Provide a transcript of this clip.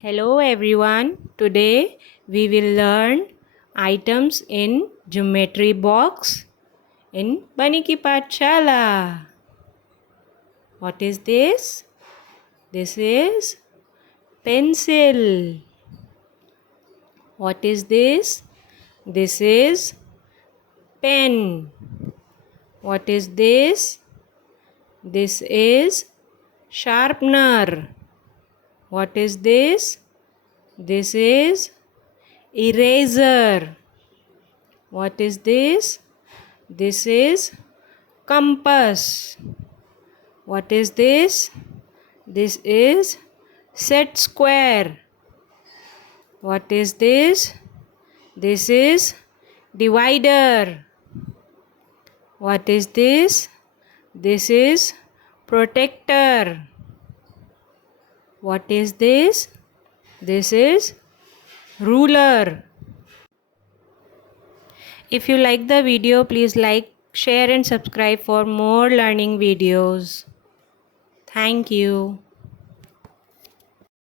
Hello everyone. Today we will learn items in geometry box in bunnykipathshala. What is this? This is pencil. What is this? This is pen. What is this? This is sharpener. What is this? This is eraser. What is this? This is compass. What is this? This is set square. What is this? This is divider. What is this? This is protector. What is this? This is ruler. If you like the video, please like, share and subscribe for more learning videos. Thank you.